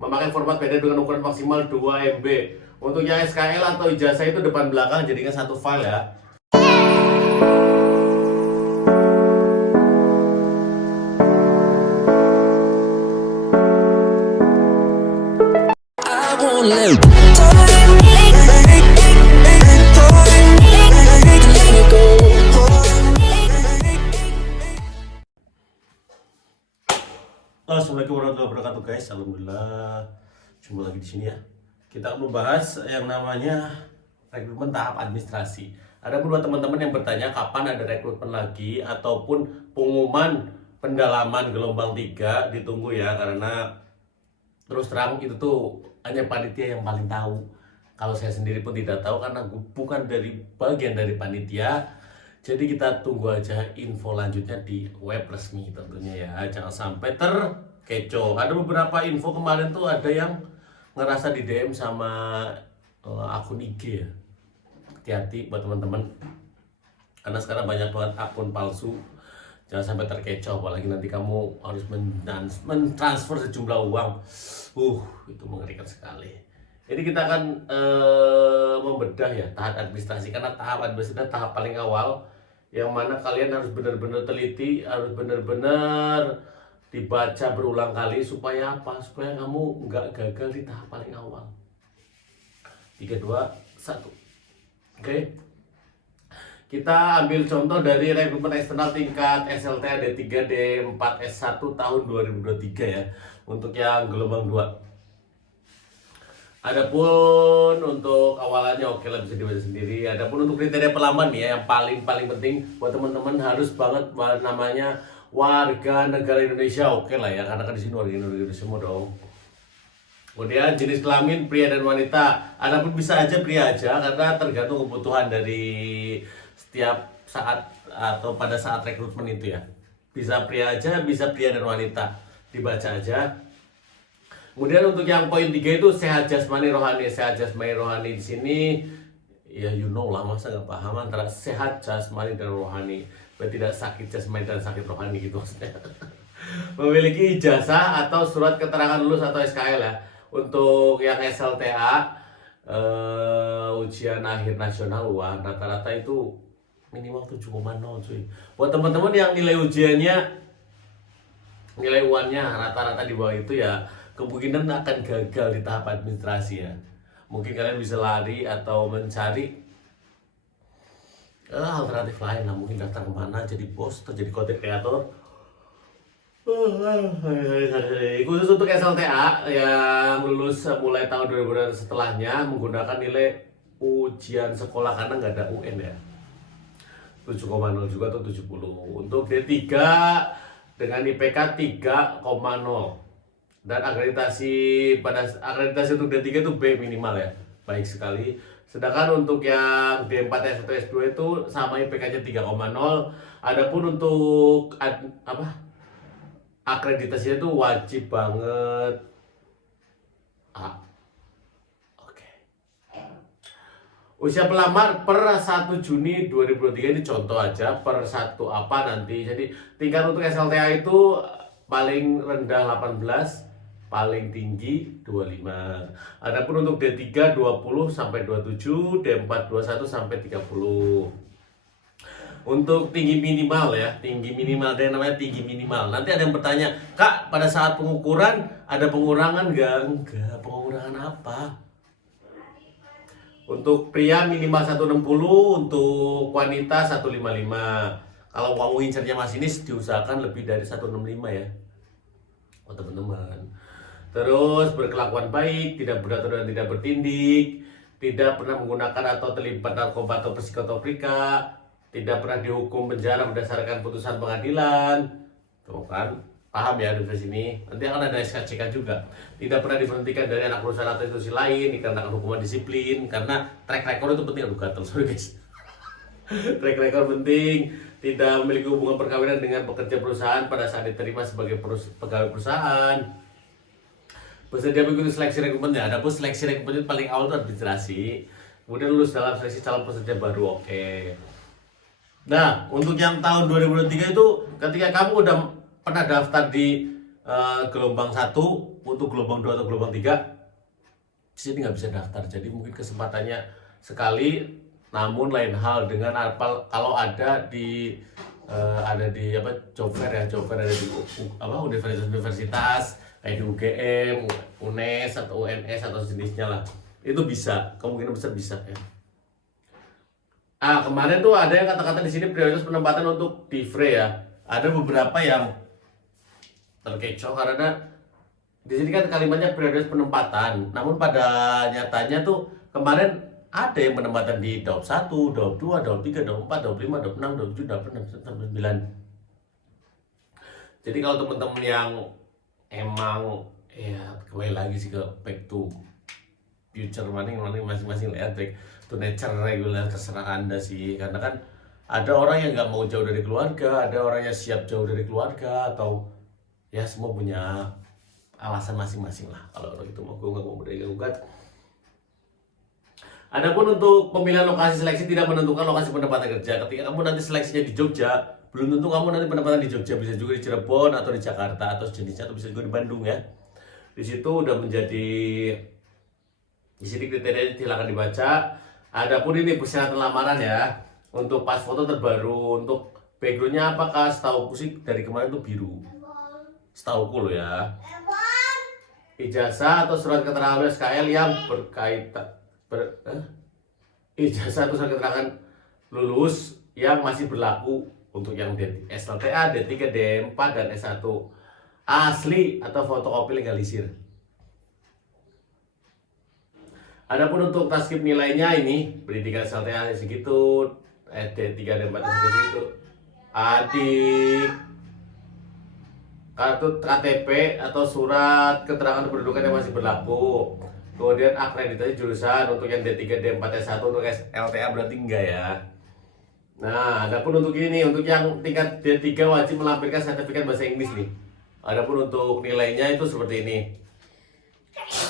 memakai format beda dengan ukuran maksimal 2 MB. Untuk yang SKL atau ijazah itu depan belakang jadikan satu file ya. Assalamualaikum warahmatullahi wabarakatuh guys. Alhamdulillah jumpa lagi di sini ya. Kita akan membahas yang namanya rekrutmen tahap administrasi. Ada beberapa teman-teman yang bertanya kapan ada rekrutmen lagi ataupun pengumuman pendalaman gelombang 3. Ditunggu ya, karena terus terang itu tuh hanya panitia yang paling tahu. Kalau saya sendiri pun tidak tahu karena bukan dari bagian dari panitia. Jadi kita tunggu aja info lanjutnya di web resmi tentunya ya. Jangan sampai terkecoh. Ada beberapa info kemarin tuh ada yang ngerasa di DM sama akun IG ya. Hati-hati buat teman-teman. Karena sekarang banyak banget akun palsu. Jangan sampai terkecoh, apalagi nanti kamu harus mentransfer sejumlah uang. Itu mengerikan sekali. Jadi kita akan membedah ya tahap administrasi, karena tahap administrasi tahap paling awal yang mana kalian harus benar-benar teliti, harus benar-benar dibaca berulang kali supaya apa? Supaya kamu nggak gagal di tahap paling awal. 3, 2, 1. Oke. Kita ambil contoh dari rekrutmen eksternal tingkat SLTA D3 D4 S1 tahun 2023 ya. Untuk yang gelombang 2. Adapun untuk awalannya oke lah, bisa dibaca sendiri. Adapun untuk kriteria pelamar nih ya, yang paling penting buat teman-teman harus banget namanya warga negara Indonesia, oke lah ya, karena kan di sini warga Indonesia semua dong. Kemudian jenis kelamin pria dan wanita. Adapun bisa aja pria aja karena tergantung kebutuhan dari setiap saat atau pada saat rekrutmen itu ya. Bisa pria aja, bisa pria dan wanita. Dibaca aja. Kemudian untuk yang poin 3 itu sehat jasmani rohani. Sehat jasmani rohani di sini ya you know lah, masa nggak paham antara sehat jasmani dan rohani. Berarti tidak sakit jasmani dan sakit rohani gitu maksudnya. Memiliki ijazah atau surat keterangan lulus atau SKL ya. Untuk yang SLTA ujian akhir nasional UAN rata-rata itu minimal 7,0 cuy. Buat teman-teman yang nilai ujiannya, nilai UAN-nya rata-rata di bawah itu ya, kemungkinan akan gagal di tahap administrasi ya. Mungkin kalian bisa lari atau mencari alternatif lain lah, mungkin daftar kemana jadi bos atau jadi content creator. Khusus untuk SLTA yang lulus mulai tahun 2000 setelahnya menggunakan nilai ujian sekolah karena nggak ada UN ya, 7,0 juga atau 70. Untuk D3 dengan IPK 3,0 dan akreditasi untuk D3 itu B minimal ya, baik sekali. Sedangkan untuk yang D4 S1 S2 itu sama IPK-nya 3,0. Adapun untuk akreditasinya itu wajib banget A. Oke. Usia pelamar per 1 Juni 2023 ini contoh aja, per 1 apa nanti. Jadi tingkat untuk SLTA itu paling rendah 18, paling tinggi 25. Adapun untuk D3 20 sampai 27, D4 21 sampai 30. Untuk tinggi minimal ya, tinggi minimal, ada yang namanya tinggi minimal. Nanti ada yang bertanya, "Kak, pada saat pengukuran ada pengurangan nggak?" Enggak, pengurangan apa? Untuk pria minimal 160, untuk wanita 155. Kalau kamu incernya masinis diusahakan lebih dari 165 ya. Oh teman-teman. Terus berkelakuan baik, tidak beratur dan tidak bertindik, tidak pernah menggunakan atau terlibat narkoba atau psikotropika, tidak pernah dihukum penjara berdasarkan putusan pengadilan. Tuh kan, paham ya dari sini. Nanti akan ada SKCK juga. Tidak pernah diberhentikan dari anak perusahaan atau institusi lain dikarenakan hukuman disiplin, karena track record itu penting. Aduh gatel, sorry guys. Track record penting. Tidak memiliki hubungan perkawinan dengan pekerja perusahaan pada saat diterima sebagai pegawai perusahaan. Bersedia mengikuti seleksi rekrutmen ya. Adapun seleksi rekrutmen itu paling awal itu administrasi. Kemudian lulus dalam seleksi calon pekerja baru, oke. Nah, untuk yang tahun 2023 itu ketika kamu udah pernah daftar di gelombang 1, untuk gelombang 2 atau gelombang 3 di sini nggak bisa daftar, jadi mungkin kesempatannya sekali. Namun lain hal dengan apa kalau ada di job fair ya, job fair ada di universitas kayak di UGM, UNES atau UNS atau jenisnya lah, itu bisa, kemungkinan besar bisa ya. Kemarin tuh ada yang kata-kata di sini prioritas penempatan untuk Divre ya. Ada beberapa yang terkecoh karena di sini kan kalimatnya prioritas penempatan. Namun pada nyatanya tuh kemarin ada yang penempatan di DAUP 1, DAUP 2, DAUP 3, DAUP 4, DAUP 5, DAUP 6, DAUP 7, DAUP 6, sampai 9. Jadi kalau teman-teman yang emang ya kembali lagi sih ke back to future masing-masing ya, back to nature regular, terserah Anda sih. Karena kan ada orang yang nggak mau jauh dari keluarga, ada orang yang siap jauh dari keluarga, atau ya semua punya alasan masing-masing lah. Kalau itu mau gue nggak mau gugat. Adapun untuk pemilihan lokasi seleksi tidak menentukan lokasi penempatan kerja. Ketika kamu nanti seleksinya di Jogja, belum tentu kamu nanti penempatan di Jogja, bisa juga di Cirebon atau di Jakarta atau sejenisnya, atau bisa juga di Bandung ya. Di situ udah menjadi, di sini kriterianya silakan dibaca. Adapun ini persyaratan lamaran ya. Untuk pas foto terbaru, untuk backgroundnya apakah? Setauku sih dari kemarin tuh biru. Setauku loh ya. Ijazah atau surat keterangan SKL yang berkaitan ijazah atau surat keterangan lulus yang masih berlaku untuk yang SLTA, D3, D4 dan S1 asli atau fotokopi legalisir. Adapun untuk transkrip nilainya ini pendidikan SLTA segitu, D3, D4 segitu. Adik, kartu KTP atau surat keterangan kependudukan yang masih berlaku. Kemudian akreditasi jurusan untuk yang D3, D4, S1, untuk LTA berarti enggak ya. Nah, adapun untuk ini, untuk yang tingkat D3 wajib melampirkan sertifikat bahasa Inggris nih. Adapun untuk nilainya itu seperti ini.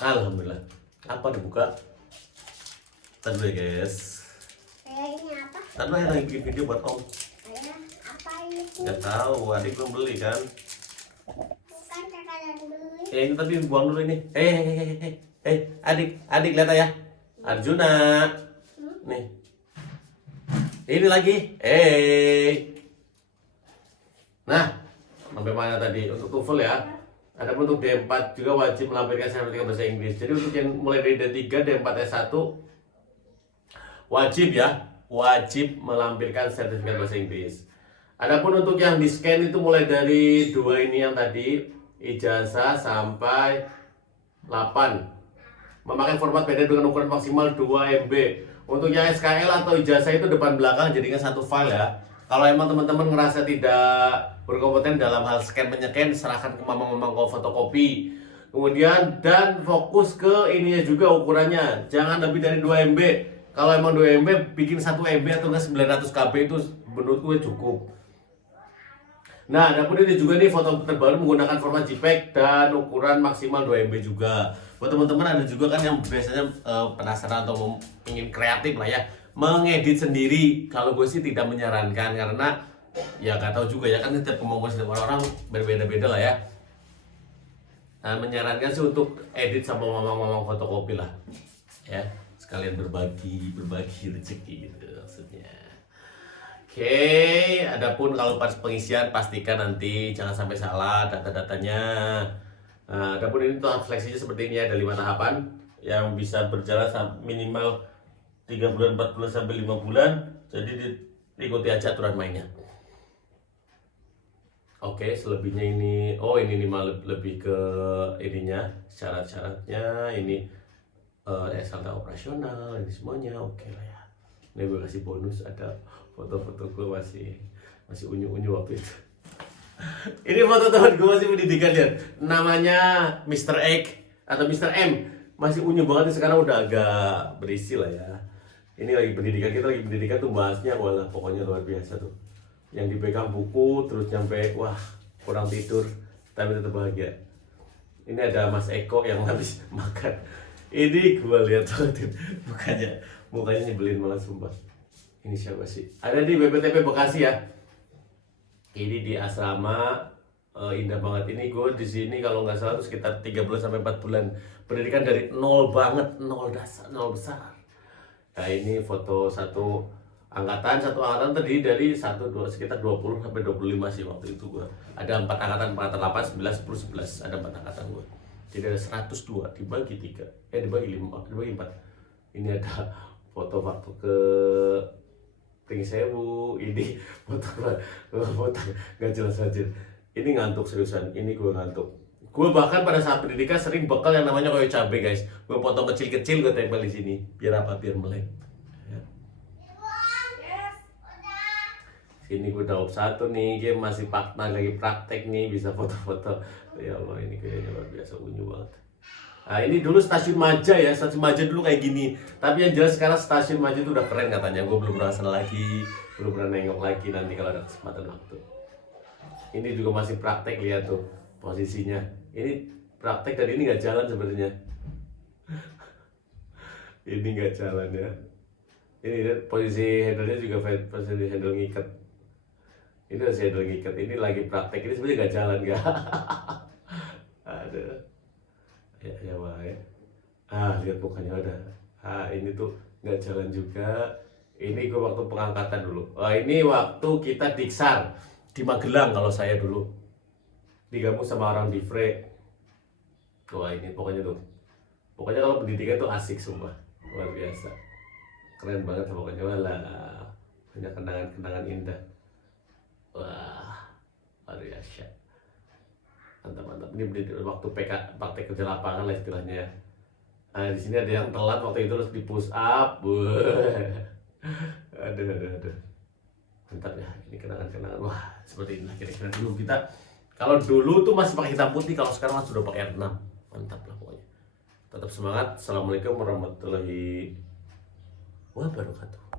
Alhamdulillah. Apa dibuka? Tadi guys. Ini apa? Tadi yang lagi bikin video buat Om. Apa ini? Nggak tahu, adik belum beli kan? Bukan terkadang beli. Ini tapi buang dulu ini. Adik lihat ya. Arjuna. Nih. Ini lagi. Nah, sampai mana tadi? Untuk TOEFL ya. Adapun untuk D4 juga wajib melampirkan sertifikat bahasa Inggris. Jadi untuk yang mulai dari D3, D4, S1 wajib ya, wajib melampirkan sertifikat bahasa Inggris. Adapun untuk yang di scan itu mulai dari 2 ini yang tadi, ijazah sampai 8. Memakai format PDF dengan ukuran maksimal 2 MB. Untuk yang SKL atau ijazah itu depan belakang jadikan satu file ya. Kalau emang teman-teman ngerasa tidak berkompeten dalam hal scan menyeken, serahkan ke mamang-mamang fotokopi. Kemudian dan fokus ke ininya juga ukurannya, jangan lebih dari 2 MB. Kalau emang 2 MB, bikin 1 MB atau enggak 900 KB itu menurutku cukup. Nah, adapun ini juga nih foto terbaru menggunakan format JPEG dan ukuran maksimal 2 MB juga. Buat teman-teman ada juga kan yang biasanya penasaran atau ingin kreatif lah ya, mengedit sendiri. Kalau gue sih tidak menyarankan karena ya gak tahu juga ya kan setiap kemampuan setiap orang berbeda-beda lah ya. Nah, menyarankan sih untuk edit sama mamang-mamang fotokopi lah ya, sekalian berbagi rezeki gitu maksudnya. Oke, adapun kalau pas pengisian pastikan nanti jangan sampai salah data-datanya. Nah, adapun ini tahap seleksinya seperti ini ya, ada 5 tahapan yang bisa berjalan minimal 3 bulan, 4 bulan sampai 5 bulan. Jadi diikuti aja aturan mainnya. Oke, selebihnya ini, ini lebih ke ininya, syarat-syaratnya, ini SLTA operasional, ini semuanya oke lah ya. Ini gue kasih bonus, ada foto-foto gue masih unyu-unyu waktu itu. Ini foto teman gue masih pendidikan, lihat, namanya Mr. X atau Mr. M, masih unyu banget, sekarang udah agak berisi lah ya. Ini lagi pendidikan, kita lagi pendidikan tuh bahasnya, walah pokoknya luar biasa tuh. Yang dipegang buku terus nyampe wah kurang tidur tapi tetap bahagia. Ini ada Mas Eko yang habis makan. Ini gue lihat tuh mukanya nyebelin malah sumpah. Ini siapa sih? Ada di BPTP Bekasi ya. Ini di asrama indah banget. Ini gue di sini kalau nggak salah tuh sekitar 3 bulan sampai 4 bulan pendidikan dari nol banget, nol dasar, nol besar. Nah ini foto satu angkatan terdiri dari sekitar 20 sampai 25 sih waktu itu gua. Ada 4 angkatan 8, 9, 10, 11, ada 4 angkatan gua. Jadi ada 102 dibagi 3, dibagi 5, dibagi 4. Ini ada foto waktu ke Pring Sewu, ini foto nggak jelas aja. Ini ngantuk seriusan, ini gua ngantuk. Gue bahkan pada saat pendidikan sering bekal yang namanya koyo cabe guys. Gue potong kecil-kecil gue tempel di sini. Biar apa? Biar melek. Ya. Sini gue daup satu nih, game masih lagi praktek nih, bisa foto-foto. Ya Allah, ini kayaknya luar biasa unyu banget. Nah ini dulu stasiun Maja ya, stasiun Maja dulu kayak gini. Tapi yang jelas sekarang stasiun Maja itu udah keren katanya. Gue belum pernah sana lagi, belum pernah nengok lagi, nanti kalau ada kesempatan waktu. Ini juga masih praktek, lihat tuh posisinya. Ini praktek dan ini nggak jalan sebenarnya. Ini nggak jalan ya. Ini posisi handle-nya juga posisi handle ngikat. Ini masih handle ngikat. Ini lagi praktek. Ini sebenarnya nggak jalan nggak. Ada. Ya baik. Lihat mukanya ada. Ini tuh nggak jalan juga. Ini gue waktu pengangkatan dulu. Ini waktu kita diksar di Magelang kalau saya dulu. Digabung sama orang di Frey. Wah ini pokoknya kalau pendidikan tuh asik sumpah, luar biasa, keren banget pokoknya. Walah, banyak kenangan indah. Wah luar biasa, mantap. Ini waktu praktek kerja lapangan lah istilahnya. Nah di sini ada yang telat waktu itu harus di push up. Aduh. Mantap ya, ini kenangan. Wah seperti inilah kira-kira dulu kita. Kalau dulu tuh masih pakai hitam putih, kalau sekarang sudah pakai R6. Mantap lah pokoknya. Tetap semangat. Assalamualaikum warahmatullahi wabarakatuh.